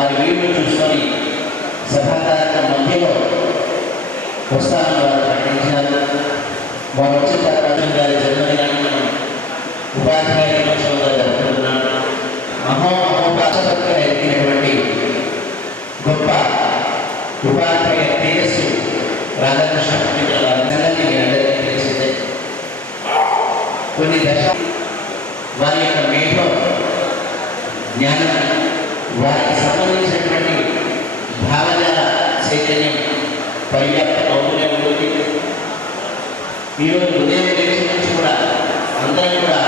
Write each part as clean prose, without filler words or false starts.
వారి వీడియో చూసుకొని సభాకార్యక్రమం మధ్యలో వస్తానని వారు ప్రకటించారు. వారు వచ్చిన తర్వాత గారి జన్మదినాన్ని మనం ఉపాధ్యాయ దినోత్సవంగా జరుపుకుంటున్నాం. మహోపాసపత్రిక ఎదిగినటువంటి గొప్ప ఉపాధ్యాయ తేజస్సు రాధాకృష్ణ వారందరికీ మీ అందరికీ తెలిసిందే. కొన్ని వారి యొక్క మేధం జ్ఞానం వారికి సంబంధించినటువంటి భావజాల చైతన్యం పర్యాప్తం అవుతూనే ఉంటుంది. ఈరోజు ఉదయం లేచి నుంచి కూడా అందరం కూడా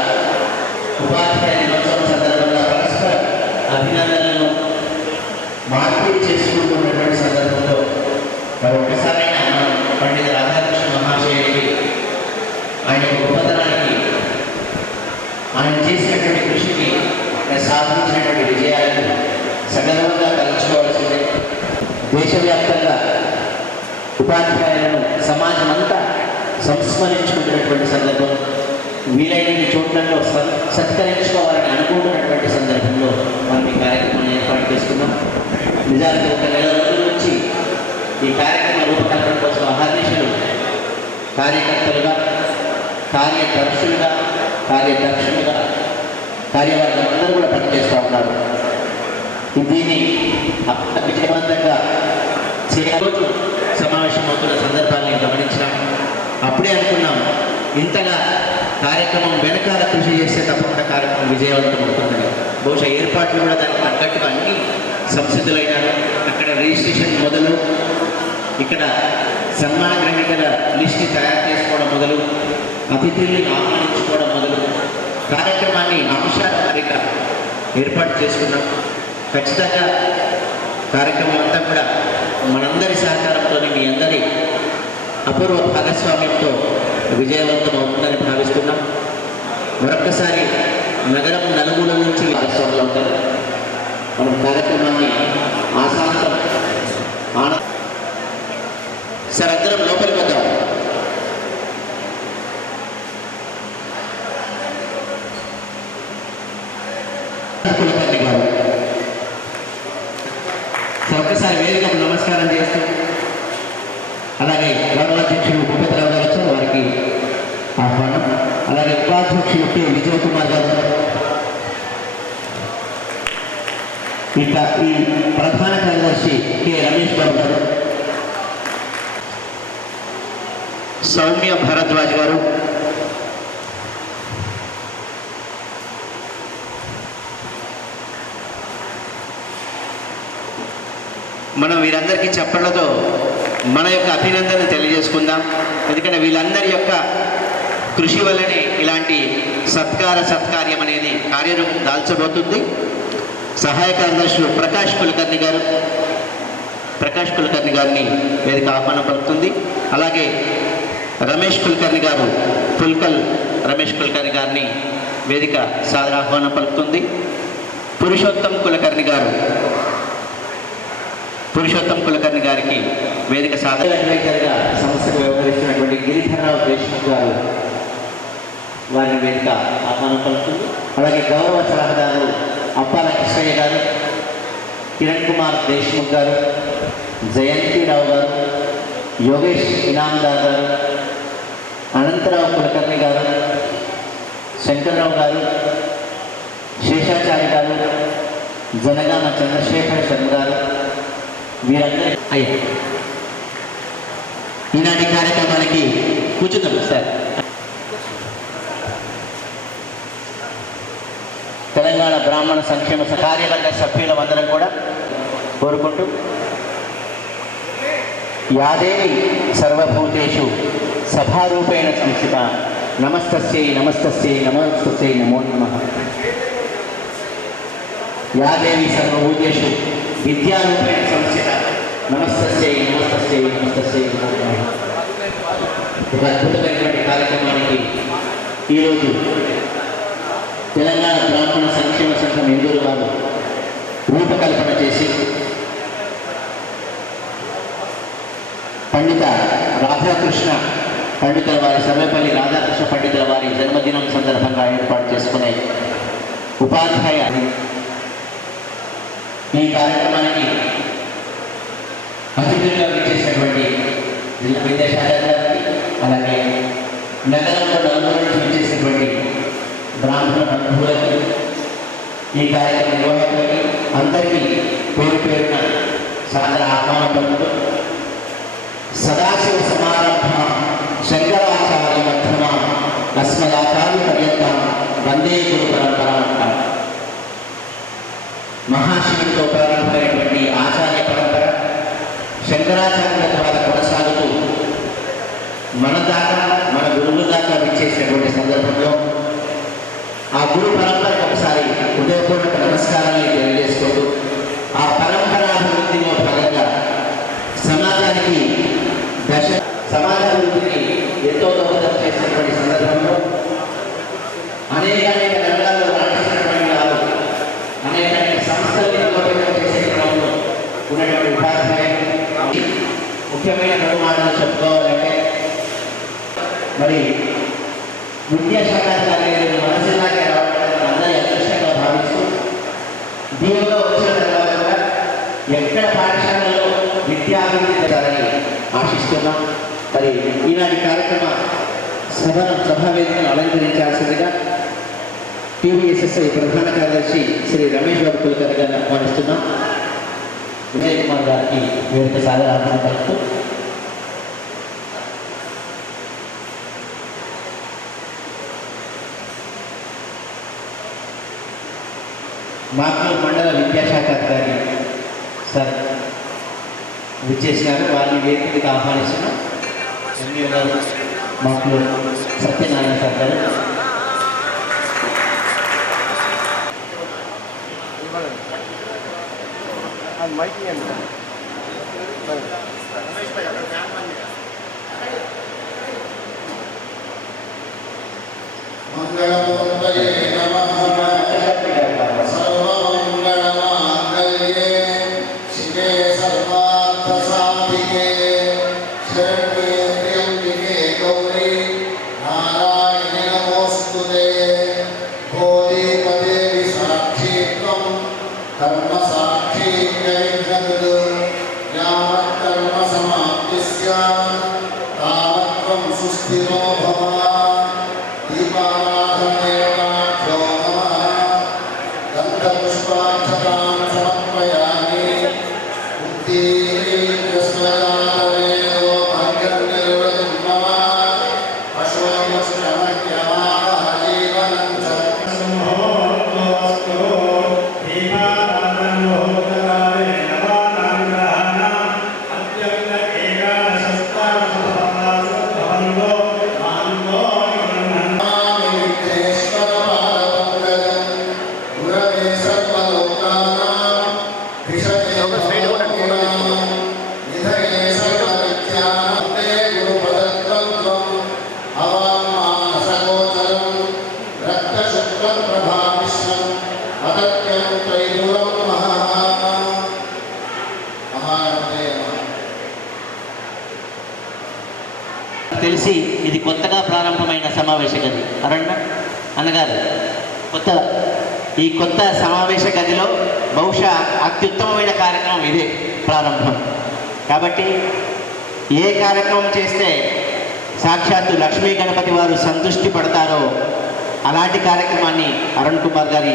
ఉపాధ్యాయ దినోత్సవం సందర్భంగా పరస్పర అభినందనలను మార్పిడి చేసుకుంటున్నటువంటి సందర్భంలో మరి ఒక్కసారైనా మనం పండిత రాధాకృష్ణ మహాశయుడికి ఆయన గొప్పతనానికి ఆయన చేసినటువంటి కృషికి సాధించినటువంటి విజయాలను సగర్వంగా కలుసుకోవాల్సిందే. దేశవ్యాప్తంగా ఉపాధ్యాయులను సమాజం అంతా సంస్మరించుకుంటున్నటువంటి సందర్భం, వీలైనన్ని చోట్లలో సత్కరించుకోవాలని అనుకుంటున్నటువంటి సందర్భంలో మనం ఈ కార్యక్రమాన్ని ఏర్పాటు చేసుకున్నాం. నిజానికి ఒక నెల రోజుల నుంచి ఈ కార్యక్రమ రూపకల్పన కోసం అహర్నిశలు కార్యకర్తలుగా, కార్యదర్శులుగా, కార్యదక్షులుగా కార్యవర్గం అందరూ కూడా పనిచేస్తూ ఉన్నారు. దీన్ని విజయవంతంగా రోజు సమావేశం అవుతున్న సందర్భాన్ని గమనించినాం. అప్పుడే అనుకున్నాం ఇంతగా కార్యక్రమం వెనకాల కృషి చేస్తే తప్పకుండా కార్యక్రమం విజయవంతం అవుతుందని. బహుశా ఏర్పాట్లు కూడా దానికి తగ్గట్టుగా అన్ని సంసిద్ధులైనారు. అక్కడ రిజిస్ట్రేషన్ మొదలు, ఇక్కడ సన్మాన గ్రహీతల లిస్ట్ని తయారు చేసుకోవడం మొదలు, అతిథుల్ని ఆహ్వానించుకోవడం మొదలు కార్యక్రమాన్ని అంశాల వారీగా ఏర్పాటు చేసుకున్నాం. ఖచ్చితంగా కార్యక్రమం అంతా కూడా మనందరి సహకారంతో, మీ అందరి అపూర్వ భాగస్వామ్యంతో విజయవంతం అవుతుందని భావిస్తున్నాం. మరొక్కసారి నగరం నలుగుల నుంచి భాగస్వాములు అవుతారు. మనం కార్యక్రమాన్ని ఆశాంతం సార్ అందరం లోపలికి వద్దాం. కులకర్ణి గారు ఒక్కసారి వేదికకు నమస్కారం చేస్తూ, అలాగే గౌరవాధ్యక్షులు భూపతిరావు గారు వచ్చారు, వారికి ఆహ్వానం. అలాగే ఉపాధ్యక్షులు కె విజయ్ కుమార్ గారు, ఇంకా ఈ ప్రధాన కార్యదర్శి కె రమేష్ బాబు గారు, సౌమ్య భరద్వాజ్ గారు, మనం వీరందరికీ చెప్పడంతో మన యొక్క అభినందనలు తెలియజేసుకుందాం. ఎందుకంటే వీళ్ళందరి యొక్క కృషి వల్లనే ఇలాంటి సత్కార్యం అనేది కార్యరూపం దాల్చబోతుంది. సహాయ కార్యదర్శులు ప్రకాష్ కులకర్ణి గారిని వేదిక ఆహ్వానం పలుకుతుంది. అలాగే రమేష్ కులకర్ణి గారు, రమేష్ కులకర్ణి గారిని వేదిక సాదర ఆహ్వానం పలుకుతుంది. పురుషోత్తం కులకర్ణి గారికి వేదిక సాదర అడ్వైజర్గా సంస్థకు వ్యవహరిస్తున్నటువంటి గిరిధర్రావు దేశ్ముఖ్ గారు, వారిని వేదిక ఆహ్వానం పలుకుతుంది. అలాగే గౌరవ సలహాదారు అప్పాల కృష్ణయ్య గారు, కిరణ్ కుమార్ దేశ్ముఖ్ గారు, జయంతిరావు గారు, యోగేష్ ఇనాందార్ గారు, అనంతరావు కులకర్ణి గారు, శంకర్రావు గారు, శేషాచారి గారు, జనగామ చంద్రశేఖర్ శర్మ గారు, వీరందరూ ఈనాటి కార్యక్రమానికి కూర్చుందాం సార్. తెలంగాణ బ్రాహ్మణ సంక్షేమ కార్యవర్గ సభ్యులందరం కూడా కోరుకుంటూ, యాదేవి సర్వభూతేషు సభారూపేణ సంస్థిత నమస్తస్యై నమో నమః. యాదేవి సర్వభూతేషు విద్యారూపేణ సంస్థిత నమస్తస్యై నమో నమః. ఒక అద్భుతమైనటువంటి కార్యక్రమానికి ఈరోజు తెలంగాణ బ్రాహ్మణ సంక్షేమ సంఘం ఇందూరు వారు రూపకల్పన చేసి పండిత రాధాకృష్ణ పండితుల వారి సర్వేపల్లి రాధాకృష్ణ పండితుల వారి జన్మదినం సందర్భంగా ఏర్పాటు చేసుకునే ఉపాధ్యాయ ఈ కార్యక్రమానికి అతిథులుగా విచ్చేసినటువంటి జిల్లా విద్యాశాఖ గారికి, అలాగే నగరంలో నలుగురు నుంచి విచ్చేసినటువంటి బ్రాహ్మణ బంధువులకి, ఈ కార్యక్రమ నిర్వాహకులకి అందరికీ పేరు పేరున సాదర ఆహ్వానం పలుకుతూ సదాశివ సమారంభ శంకరాచార్య మధ్యమ అస్మదాచార్య పర్యంతం వందే గురు పరంపర అంటారు. మహాశివుడితో ప్రారంభమైనటువంటి ఆచార్య పరంపర శంకరాచార్యుల ద్వారా కొనసాగుతూ మన దాకా, మన గురువుల దాకా విచ్చేసినటువంటి సందర్భంలో ఆ గురు పరంపరకు ఒకసారి హృదయపూర్వక నమస్కారాన్ని తెలియజేసుకుంటూ ఆ పరంపరాభివృద్ధిలో భాగంగా సమాజానికి సమాజాభివృద్ధికి ఎంతో దోహదం చేసినటువంటి సందర్భంలో అనేక రంగాల్లో రాణిస్తున్నటువంటి వారు, అనేక సంస్థలు బలోపేతం చేసే క్రమంలో ఉన్నటువంటి ఉపాధ్యాయులు ముఖ్యమైన రెండు మాటలు చెప్పుకోవాలంటే, మరి విద్యాశాఖ కార్యాలయం మనసులాగే రావడానికి అందరూ అదృష్టంగా భావిస్తూ దీనిలో వచ్చిన తర్వాత కూడా ఎక్కడ పాఠశాలలో విద్యాభివృద్ధి జరగాలని ఆశిస్తున్నాం. మరి ఈనాటి కార్యక్రమ సభా వేదికను అలంకరించాల్సిందిగా టీవీఎస్ఎస్ఐ ప్రధాన కార్యదర్శి శ్రీ రమేష్ బాబు కులకర్ణి గారిని ఆహ్వానిస్తున్నాం. విజయ్ కుమార్ గారికి వేదిక సాదర ఆహ్వానం పలుకుతూ మాక్లూరు మండల విద్యాశాఖ అధికారి సార్ విచ్చేసినారు. వారిని వేదికకి ఆహ్వానిస్తున్నాం. ఎంఈఓ గారు మాక్లూరు సత్యనారాయణ సార్ గారు, మంగళమూర్తయే నమః. సర్వమంగళమాంగళ్యే శివే సర్వార్థసాధికే శరణ్యే త్ర్యంబకే గౌరీ నారాయణి నమోస్తుతే. భోదీపదేవి సాక్షి త్వం కర్మ సాక్షి జగద్గురు. యావత్ కర్మ సమాప్తి స్యాత్ తావత్ త్వం సుస్థిరో భవ. దీపారాధనయోగాభ్యో నమః. గంధపుష్పాక్షతాం సమర్పయామి. ఉత్తీర్ణస్మయాతవేదో భగ్రనిర్వృతిం మమ. అశోకశ్చమజ్ఞమావహ జీవనం చ. తెలిసి ఇది కొత్తగా ప్రారంభమైన సమావేశ గది అన్నగారు ఈ కొత్త సమావేశ గదిలో బహుశా అత్యుత్తమమైన కార్యక్రమం ఇదే ప్రారంభం. కాబట్టి ఏ కార్యక్రమం చేస్తే సాక్షాత్తు లక్ష్మీ గణపతి వారు సంతృష్టి పడతారో అలాంటి కార్యక్రమాన్ని అరుణ్ కుమార్ గారి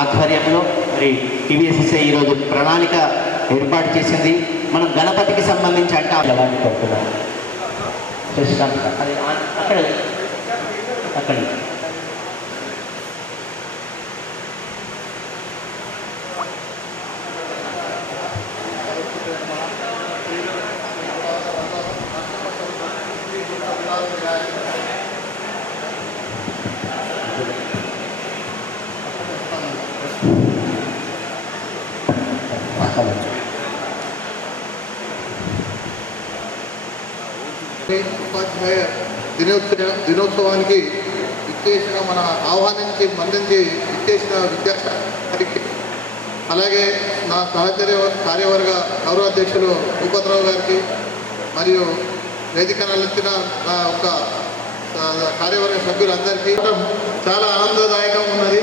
ఆధ్వర్యంలో మరి టీవీఎస్ఎస్ఐ ఈరోజు ప్రణాళిక ఏర్పాటు చేసింది. మనం గణపతికి సంబంధించి అంటే అలాంటి పడుతున్నాం అది అక్కడ ఉపాధ్యాయ దినోత్సవానికి ఇచ్చేసిన మన ఆహ్వానించి మందించి ఇచ్చేసిన విద్యార్థి, అలాగే నా సహచర్య కార్యవర్గ గౌరవ అధ్యక్షులు భూపతిరావు గారికి మరియు వేదిక నలెత్తిన నా యొక్క కార్యవర్గ సభ్యులందరికీ చాలా ఆనందదాయకంగా ఉన్నది.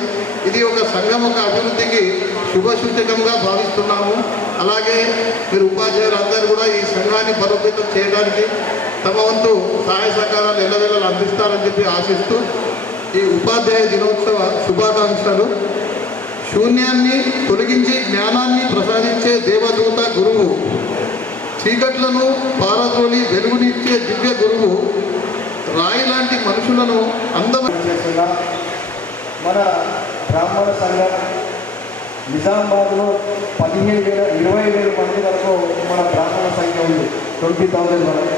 ఇది ఒక సంఘం ఒక అభివృద్ధికి శుభసూచకంగా భావిస్తున్నాము. అలాగే మీరు ఉపాధ్యాయులందరూ కూడా ఈ సంఘాన్ని బలోపేతం చేయడానికి తమ వంతు సహాయ సహకారాలు ఎల్లవేళలు అందిస్తారని చెప్పి ఆశిస్తూ ఈ ఉపాధ్యాయ దినోత్సవ శుభాకాంక్షలు. శూన్యాన్ని తొలగించి జ్ఞానాన్ని ప్రసాదించే దేవదూత గురువు, చీకట్లను పారదోలి వెలుగునిచ్చే దివ్య గురువు, రాయి లాంటి మనుషులను చేస్తున్నా మన బ్రాహ్మణ సంఘం నిజామాబాద్లో 20,000 మంది వరకు మన బ్రాహ్మణ సంఖ్య ఉంది. 20,000 వరకు.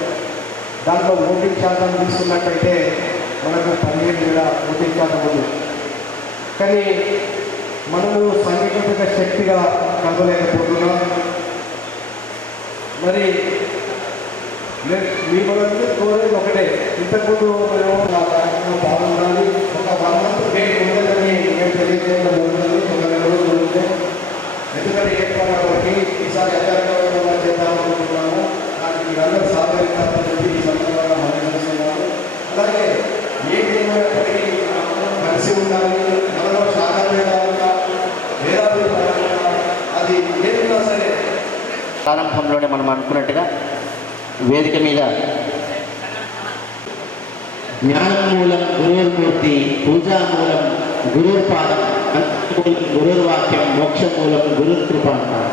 దాంట్లో ఓటింగ్ శాతం తీసుకున్నట్టయితే మనకు 15,000 ఓటింగ్ శాతం ఉంది. కానీ మనము సంఘటిత శక్తిగా కలవలేకపోతున్నాం. మరి మీ మనకు కోరేది ఒకటే, ఇంతకుముందు మేము ఆ కార్యక్రమం బాగుండాలి, ఒక 1 month డేట్ ఉందని మేము తెలియజేయడం జరుగుతుంది. ఒక 2 రోజులు ఉంటే ఎందుకంటే ఏర్పాటు కాబట్టి ఈసారి అధికారంగా చేద్దామనుకుంటున్నాము. దానికి మీరందరూ సహకరిస్తారని చెప్పి ఈ సందర్భంగా మనం చేస్తున్నాము. అలాగే ఏమైనప్పటికీ కలిసి ఉండాలి, మనలో సాధారణ అది ఏదైనా సరే ప్రారంభంలోనే మనం అనుకున్నట్టుగా వేదిక మీద జ్ఞానం మూలం గురుర్మూర్తి, పూజా మూలం గురుర్పాదం, అంతమూలం గురుర్వాక్యం, మోక్ష మూలం గురుకృప అంటారు.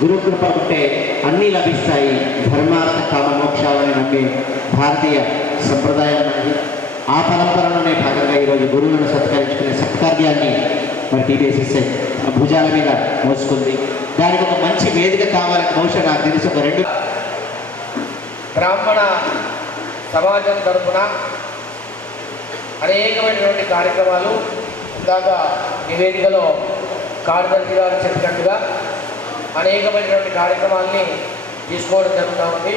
గురుకృప ఉంటే అన్నీ లభిస్తాయి. ధర్మార్థ కామ మోక్షాలని నమ్మే భారతీయ సంప్రదాయం అనేది. ఆ పరంపరలోనే భాగంగా ఈరోజు గురువులను సత్కరించుకునే సత్కార్యాన్ని మరి టీబీఎస్ఎస్ఐ భుజాల మీద మోసుకుంది. దానికి ఒక మంచి వేదిక కావాలని బహుశా నాకు తెలిసి ఒక 2 బ్రాహ్మణ సమాజం తరఫున అనేకమైనటువంటి కార్యక్రమాలు ఇందాక నివేదికలో కార్యదర్శి గారు చెప్పినట్టుగా అనేకమైనటువంటి కార్యక్రమాల్ని తీసుకోవడం జరుగుతూ ఉంది.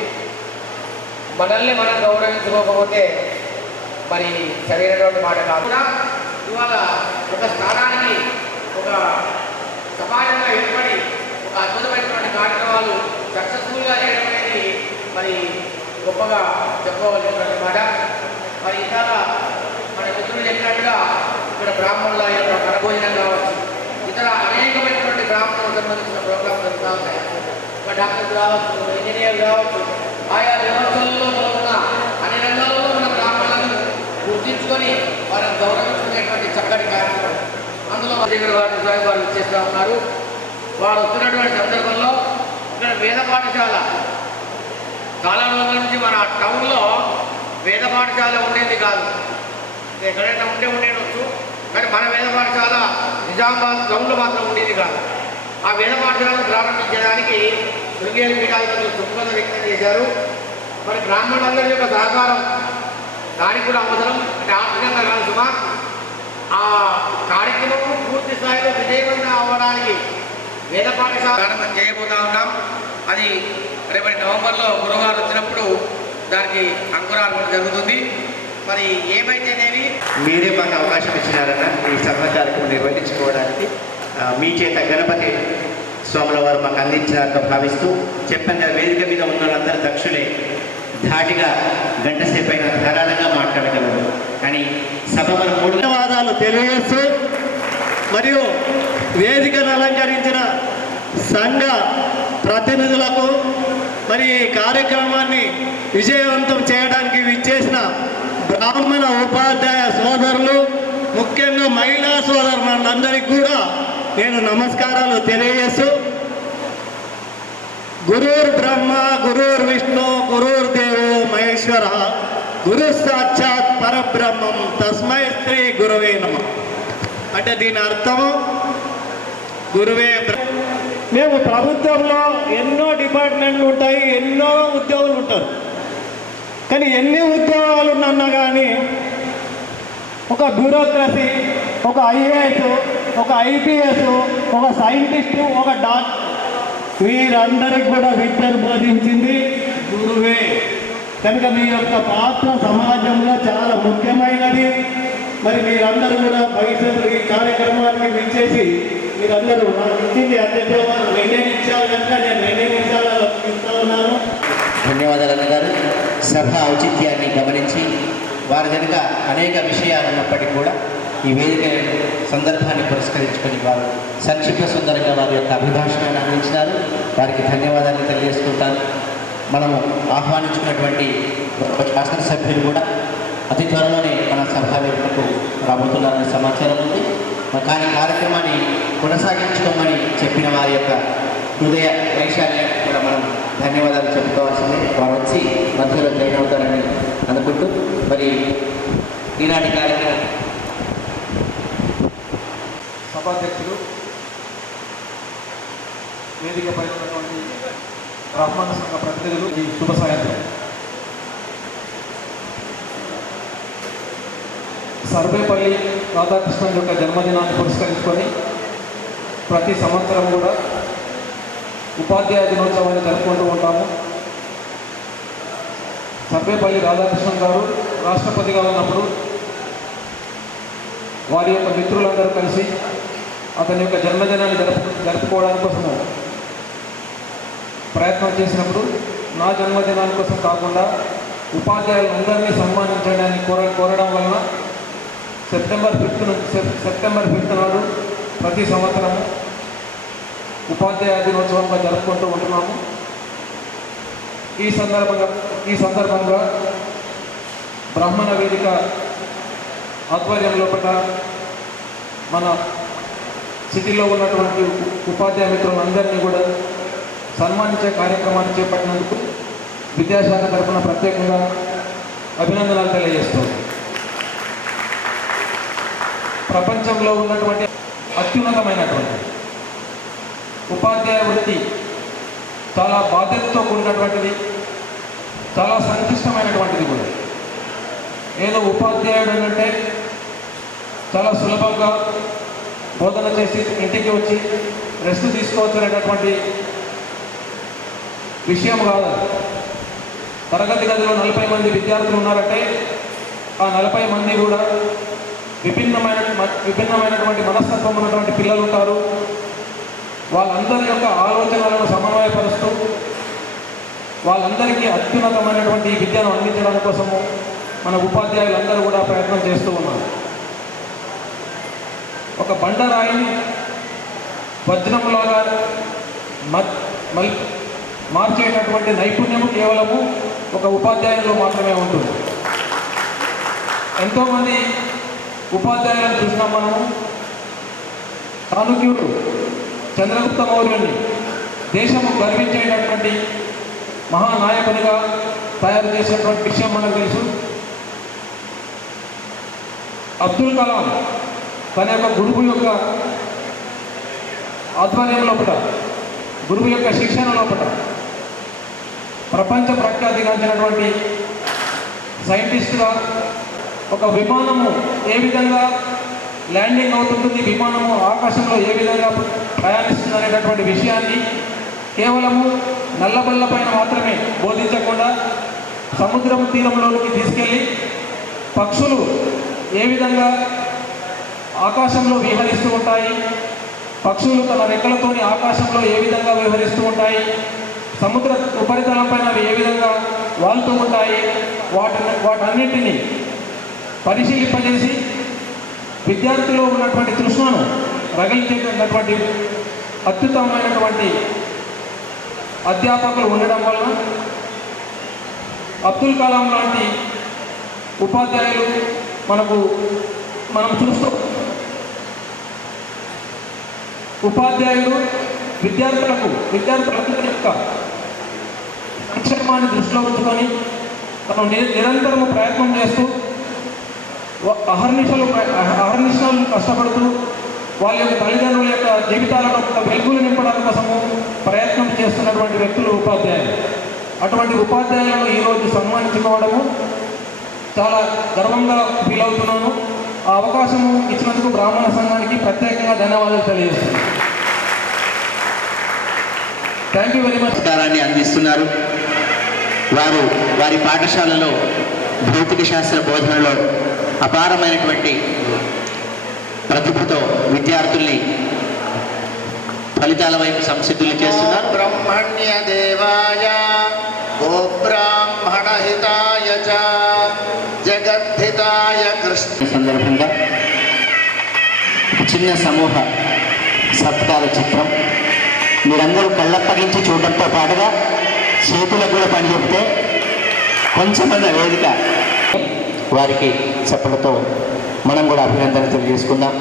మనల్ని మనం గౌరవించుకోకపోతే మరి సరైనటువంటి మాట కాకుండా ఇవాళ ఒక స్థానానికి ఒక సమాజంగా ఏర్పడి ఒక అద్భుతమైనటువంటి కార్యక్రమాలు సక్సెస్ఫుల్గా చేయడం అనేది మరి గొప్పగా చెప్పుకోవాల్సినటువంటి మాట. మరి ఇతర మన మిత్రులు చెప్పినట్టుగా ఇక్కడ బ్రాహ్మణుల యొక్క కరభోజనం కావచ్చు, ఇతర అనేకమైనటువంటి బ్రాహ్మణులకు సంబంధించిన ప్రోగ్రామ్స్ జరుగుతూ ఉంటాయి. డాక్టర్ కావచ్చు, ఇంజనీర్ కావచ్చు, ఆయా వ్యవస్థలలో ఉన్న అన్ని రంగాలలో మన బ్రాహ్మణులను గుర్తించుకొని వారిని గౌరవించుకునేటువంటి చక్కటి కార్యక్రమం. అందులో దగ్గర వారిని స్వయం వారు చేస్తూ ఉన్నారు. వారు వస్తున్నటువంటి సందర్భంలో ఇక్కడ వేద పాఠశాల చాలా రోజుల నుంచి మన టౌన్లో వేద పాఠశాల ఉండేది కాదు. ఎక్కడైనా ఉండేవచ్చు, కానీ మన వేద పాఠశాల నిజామాబాద్ టౌన్లో మాత్రం ఉండేది కాదు. ఆ వేద పాఠశాలను ప్రారంభించడానికి శృంగేరి పీఠాధిపతులు దృక్పథం వ్యక్తం చేశారు. మరి బ్రాహ్మణులందరి యొక్క సహకారం దానికి కూడా అవసరం. అంటే ఆర్థికంగా కాదు సుమా, ఆ కార్యక్రమం పూర్తి స్థాయిలో విజయవంతం అవ్వడానికి వేద పాఠశాల ప్రారంభం చేయబోతా ఉన్నాం. అది రేపటి నవంబర్లో గురువారం వచ్చినప్పుడు దానికి అంకురార్పణ జరుగుతుంది. మరి ఏమైతేనేవి మీరే మాకు అవకాశం ఇచ్చినారన్న ఈ సభ కార్యక్రమం నిర్వహించుకోవడానికి. మీ చేత గణపతి స్వాముల వారు మాకు అందించినట్టు భావిస్తూ చెప్పిన వేదిక మీద ఉన్న వాళ్ళందరూ దక్షులే. ధాటిగా గంట సేపు అయినా ధారాళంగా మాట్లాడగలరు. కానీ సభ మన 3 ధన్యవాదాలు తెలియజేస్తూ మరియు వేదికను అలంకరించిన సంఘ ప్రతినిధులకు మరి ఈ కార్యక్రమాన్ని విజయవంతం చేయడానికి విచ్చేసిన బ్రాహ్మణ ఉపాధ్యాయ సోదరులు, ముఖ్యంగా మహిళా సోదరులందరికీ కూడా నేను నమస్కారాలు తెలియజేస్తూ, గురుర్ బ్రహ్మ గురుర్ విష్ణు గురుర్దేవో మహేశ్వర గురు సాక్షాత్ పరబ్రహ్మం తస్మై శ్రీ గురువే నమః. అంటే దీని అర్థము గురువే. మేము ప్రభుత్వంలో ఎన్నో డిపార్ట్మెంట్లు ఉంటాయి, ఎన్నో ఉద్యోగులు ఉంటారు. కానీ ఎన్ని ఉద్యోగాలు ఉన్నా కానీ ఒక బ్యూరోక్రసీ, ఒక ఐఏఎస్, ఒక ఐపీఎస్, ఒక సైంటిస్టు, ఒక డాక్టర్, వీరందరికీ కూడా విద్యను బోధించింది గురువే. కనుక మీ యొక్క పాత్ర సమాజంలో చాలా ముఖ్యమైనది. మరి మీరందరూ కూడా భవిష్యత్తు ఈ కార్యక్రమానికి విచ్చేసి మీరందరూ నాకు ఇచ్చింది అధ్యక్షుల వారు 2 నిమిషాలు కనుక నేను 2 నిమిషాలలో ఇస్తూ ఉన్నాను. ధన్యవాదాలు అన్నగారు. సభ ఔచిత్యాన్ని గమనించి వారి వెనుక అనేక విషయాలు ఉన్నప్పటికీ కూడా ఈ వేదిక సందర్భాన్ని పురస్కరించుకొని వారు సంక్షిప్త సుందరంగా వారి యొక్క అభిభాషణాన్ని అందించినారు. వారికి ధన్యవాదాలు తెలియజేసుకుంటాను. మనము ఆహ్వానించుకున్నటువంటి శాసనసభ్యులు కూడా అతి త్వరలోనే మన సభా వేదికకు రాబోతున్నారనే సమాచారం ఉంది. కానీ కార్యక్రమాన్ని కొనసాగించుకోమని చెప్పిన వారి యొక్క హృదయ వైశాల్యానికి కూడా మనం ధన్యవాదాలు చెప్పుకోవాల్సిందే. వారు వచ్చి మధ్యలో జాయిన్ అవుతారని అనుకుంటూ మరి ఈనాటి కార్యక్రమం సభాధ్యక్షులు, వేదికపై ఉన్నటువంటి బ్రాహ్మణ సంఘ ప్రతినిధులు, ఈ శుభ సాయంత్రం. సర్వేపల్లి రాధాకృష్ణన్ యొక్క జన్మదినాన్ని పురస్కరించుకొని ప్రతి సంవత్సరం కూడా ఉపాధ్యాయ దినోత్సవాన్ని జరుపుకుంటూ ఉంటాము. సర్వేపల్లి రాధాకృష్ణన్ గారు రాష్ట్రపతిగా ఉన్నప్పుడు వారి యొక్క మిత్రులందరూ కలిసి అతని యొక్క జన్మదినాన్ని జరుపుకోవడానికి కోసము ప్రయత్నం చేసినప్పుడు నా జన్మదినాని కోసం కాకుండా ఉపాధ్యాయులందరినీ సన్మానించడానికి కోరడం వలన సెప్టెంబర్ 5 నాడు ప్రతి సంవత్సరము ఉపాధ్యాయ దినోత్సవంగా జరుపుకుంటూ ఉంటున్నాము. ఈ సందర్భంగా బ్రాహ్మణ వేదిక ఆధ్వర్యంలో మన సిటీలో ఉన్నటువంటి ఉపాధ్యాయ మిత్రులందరినీ కూడా సన్మానించే కార్యక్రమాన్ని చేపట్టినందుకు విద్యాశాఖ తరఫున ప్రత్యేకంగా అభినందనలు తెలియజేస్తాం. ప్రపంచంలో ఉన్నటువంటి అత్యున్నతమైనటువంటి ఉపాధ్యాయ వృత్తి చాలా బాధ్యతతో కూడినటువంటిది, చాలా సంక్లిష్టమైనటువంటిది కూడా. ఏదో ఉపాధ్యాయుడు అంటే చాలా సులభంగా బోధన చేసి ఇంటికి వచ్చి రెస్ట్ తీసుకోవచ్చు అనేటటువంటి విషయం కాదు. తరగతి గదిలో 40 మంది విద్యార్థులు ఉన్నారంటే ఆ 40 మంది కూడా విభిన్నమైనటువంటి మనస్తత్వం ఉన్నటువంటి పిల్లలు ఉంటారు. వాళ్ళందరి యొక్క ఆలోచనలను సమన్వయపరుస్తూ వాళ్ళందరికీ అత్యున్నతమైనటువంటి విద్యను అందించడం కోసము మన ఉపాధ్యాయులందరూ కూడా ప్రయత్నం చేస్తూ ఉన్నారు. ఒక బండరాయిని వజ్రంలాగా మార్చేటటువంటి నైపుణ్యము కేవలము ఒక ఉపాధ్యాయుల్లో మాత్రమే ఉంటుంది. ఎంతోమంది ఉపాధ్యాయులను చూసినాం మనము. చాణక్యుడు చంద్రగుప్త మౌర్యుని దేశము గర్వించేటటువంటి మహానాయకునిగా తయారు చేసినటువంటి విషయం మనకు తెలుసు. అబ్దుల్ కలాం తన యొక్క గురువు యొక్క ఆధ్వర్యం లోపల, గురువు యొక్క శిక్షణ లోపల ప్రపంచ ప్రఖ్యాతిగాంచినటువంటి సైంటిస్టుగా ఒక విమానము ఏ విధంగా ల్యాండింగ్ అవుతుంటుంది, విమానము ఆకాశంలో ఏ విధంగా ప్రయాణిస్తుంది అనేటటువంటి విషయాన్ని కేవలము నల్లబల్ల పైన మాత్రమే బోధించకుండా సముద్రం తీరంలోనికి తీసుకెళ్ళి పక్షులు ఏ విధంగా ఆకాశంలో విహరిస్తూ ఉంటాయి, పక్షులు తన రెక్కలతోని ఆకాశంలో ఏ విధంగా విహరిస్తూ ఉంటాయి, సముద్ర ఉపరితలం పైన అవి ఏ విధంగా వాళ్తూ ఉంటాయి, వాటన్నిటినీ పరిశీలింపజేసి విద్యార్థిలో ఉన్నటువంటి తృష్ణను రగిలించేటటువంటి అత్యుత్తమమైనటువంటి అధ్యాపకులు ఉండడం వలన అబ్దుల్ కలాం లాంటి ఉపాధ్యాయులు మనం చూస్తూ ఉపాధ్యాయులు విద్యార్థులందరి యొక్క సంక్షేమాన్ని దృష్టిలో ఉంచుకొని తను నిరంతరము ప్రయత్నం చేస్తూ అహర్నిశలు కష్టపడుతూ వాళ్ళ యొక్క తల్లిదండ్రుల యొక్క జీవితాలలో వెలుగులు నింపడం కోసము ప్రయత్నం చేస్తున్నటువంటి వ్యక్తులు ఉపాధ్యాయులు. అటువంటి ఉపాధ్యాయులను ఈరోజు సన్మానించుకోవడము చాలా గర్వంగా ఫీల్ అవుతున్నాను. ఆ అవకాశము ఇచ్చినందుకు బ్రాహ్మణ సంఘానికి ప్రత్యేకంగా ధన్యవాదాలు తెలియజేస్తున్నాను. Thank you very much. సహకారాన్ని అందిస్తున్నారు. వారి పాఠశాలలో భౌతిక శాస్త్ర బోధనలో అపారమైనటువంటి ప్రతిభతో విద్యార్థుల్ని ఫలితాల వైపు సంసిద్ధులు చేస్తున్నారు. బ్రహ్మణ్య దేవాయ గోబ్రాహ్మణ హితాయ చ జగద్ధి చిన్న సమూహ సత్కార చిత్రం. మీరందరూ కళ్ళప్పగించి చూడడంతో పాటుగా చేతులకు కూడా పని చెప్తే కొంచెమన్న వేదిక వారికి చెప్పడంతో మనం కూడా అభినందన తెలియజేసుకుందాం.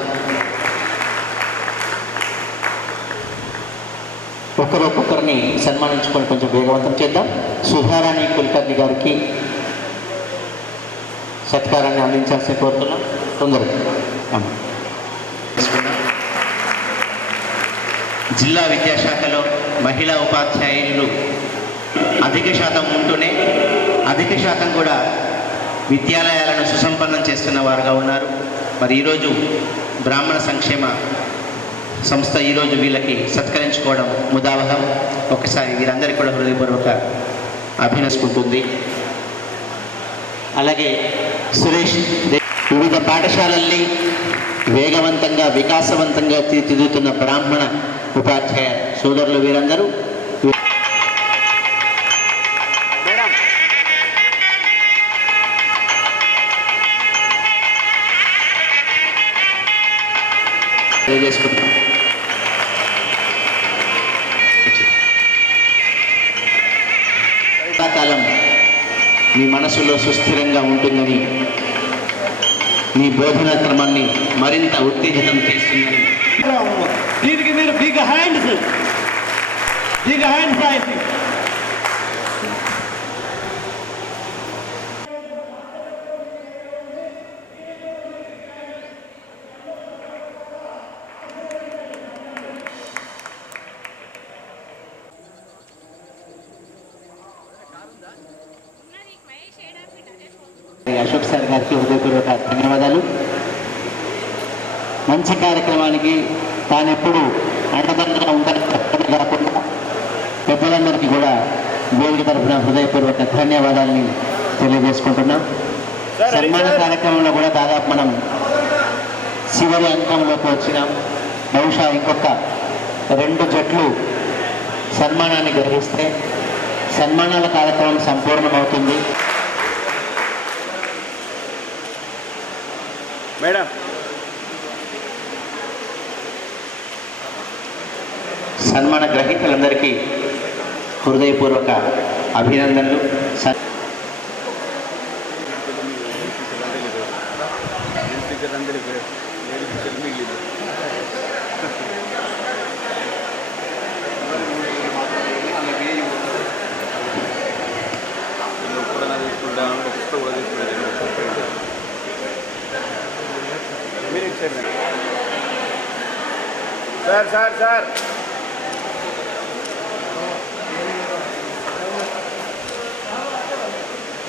ఒక్కొక్కరిని సన్మానించుకొని కొంచెం వేగవంతం చేద్దాం. సుధారాణి కుల్కర్ణి గారికి సత్కారాన్ని అందించాల్సి కోరుతున్నాం. తొందరగా జిల్లా విద్యాశాఖలో మహిళా ఉపాధ్యాయులు అధిక శాతం ఉంటూనే అధిక శాతం కూడా విద్యాలయాలను సుసంపన్నం చేస్తున్న వారుగా ఉన్నారు. మరి ఈరోజు బ్రాహ్మణ సంక్షేమ సంస్థ ఈరోజు వీళ్ళకి సత్కరించుకోవడం ముదావహం. ఒకసారి వీరందరికీ కూడా హృదయపూర్వక అభినందించుకుంటుంది. అలాగే సురేష్ వివిధ పాఠశాలల్ని వేగవంతంగా వికాసవంతంగా తీర్చిదిద్దుతున్న బ్రాహ్మణ ఉపాధ్యాయ సోదరులు వీరందరూ తెలియజేసుకుంటాం. కాలం మీ మనసులో సుస్థిరంగా ఉంటుందని, మీ బోధనా క్రమాన్ని మరింత ఉత్తేజితం చేస్తుందని దీనికి మీరు బిగ్ హ్యాండ్స్ ఆయనకి. అశోక్ సార్ గారికి హృదయపూర్వక ధన్యవాదాలు. మంచి కార్యక్రమానికి తానెప్పుడు అండదండగా ఉండాలి కాకుండా పెద్దలందరికీ కూడా వేదిక తరఫున హృదయపూర్వక ధన్యవాదాలని తెలియజేసుకుంటున్నాం. సన్మాన కార్యక్రమంలో కూడా దాదాపు మనం చివరి అంకంలోకి వచ్చినాం. బహుశా ఇంకొక 2 జట్లు సన్మానాన్ని గ్రహిస్తే సన్మానాల కార్యక్రమం సంపూర్ణమవుతుంది. మేడం సన్మాన గ్రహీతలందరికీ హృదయపూర్వక అభినందనలు. సార్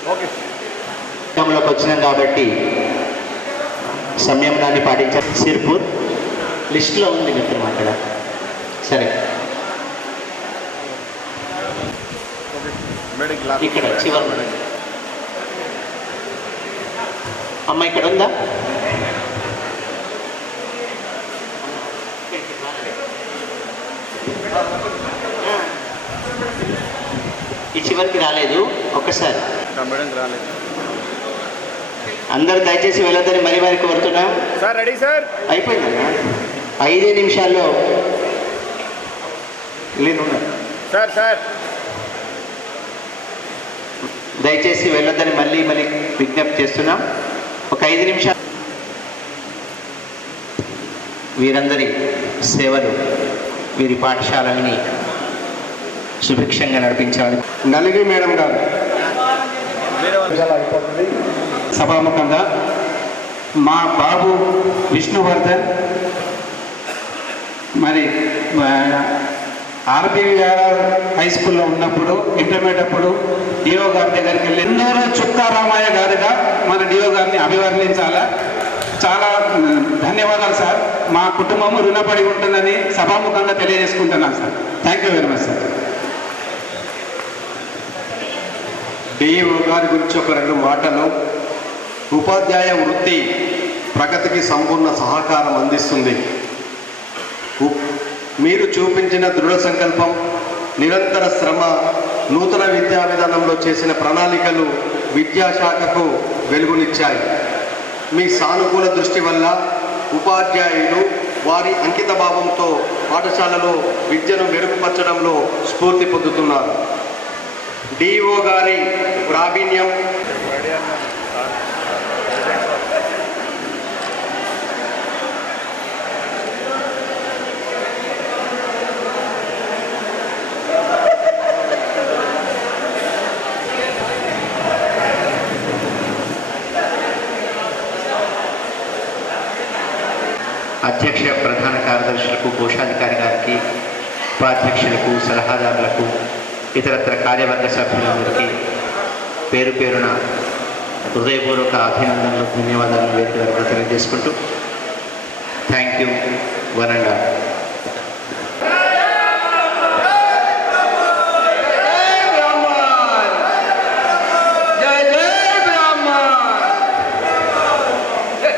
లోకి వచ్చినాం కాబట్టి సంయమనాన్ని పాటించాలి. సిర్పూర్ లిస్టులో ఉంది మిత్రం అక్కడ. సరే, ఇక్కడ చివరి అమ్మ ఇక్కడ ఉందా? ఈ చివరికి రాలేదు. ఒక్కసారి అందరు దయచేసి వెళ్ళొద్దని మరి వారికి కోరుతున్నాం. Sir ready sir? అయిపోయిందన్నా, 5 నిమిషాల్లో సార్ దయచేసి వెళ్ళొద్దని మళ్ళీ విజ్ఞప్తి చేస్తున్నాం. ఒక 5 నిమిషాలు వీరందరి సేవలు వీరి పాఠశాలని సుభిక్షంగా నడిపించాలని నలిగి మేడం గారు సభాముఖంగా మా బాబు విష్ణువర్ధన్ మరి ఆర్బీఆర్ హై స్కూల్లో ఉన్నప్పుడు ఇంటర్మీడియట్ అప్పుడు డిఓ గారి దగ్గరికి వెళ్ళి ఎన్నోరో చుక్కా రామయ్య గారిగా మన డిఓ గారిని అభివర్ణించాలా. చాలా ధన్యవాదాలు సార్. మా కుటుంబము రుణపడి ఉంటుందని సభాముఖంగా తెలియజేసుకుంటున్నాను sir. Thank you very much sir. DEO గారి గురించి ఒక 2 మాటలు. ఉపాధ్యాయ వృత్తి ప్రగతికి సంపూర్ణ సహకారం అందిస్తుంది. మీరు చూపించిన దృఢ సంకల్పం, నిరంతర శ్రమ, నూతన విద్యా విధానంలో చేసిన ప్రణాళికలు విద్యాశాఖకు వెలుగునిచ్చాయి. మీ సానుకూల దృష్టి వల్ల ఉపాధ్యాయులు వారి అంకిత భావంతో పాఠశాలలో విద్యను మెరుగుపరచడంలో స్ఫూర్తి పొందుతున్నారు. డిఓ గారి ప్రావీణ్యం, అధ్యక్ష ప్రధాన కార్యదర్శులకు, కోశాధికారి గారికి, ఉపాధ్యక్షులకు, సలహాదారులకు, ఇతరత్ర కార్యవర్గ సభ్యులందరికీ పేరు పేరున హృదయపూర్వక అభినందనలు, ధన్యవాదాలను వేదిక ద్వారా తెలియజేసుకుంటూ thank you one and all.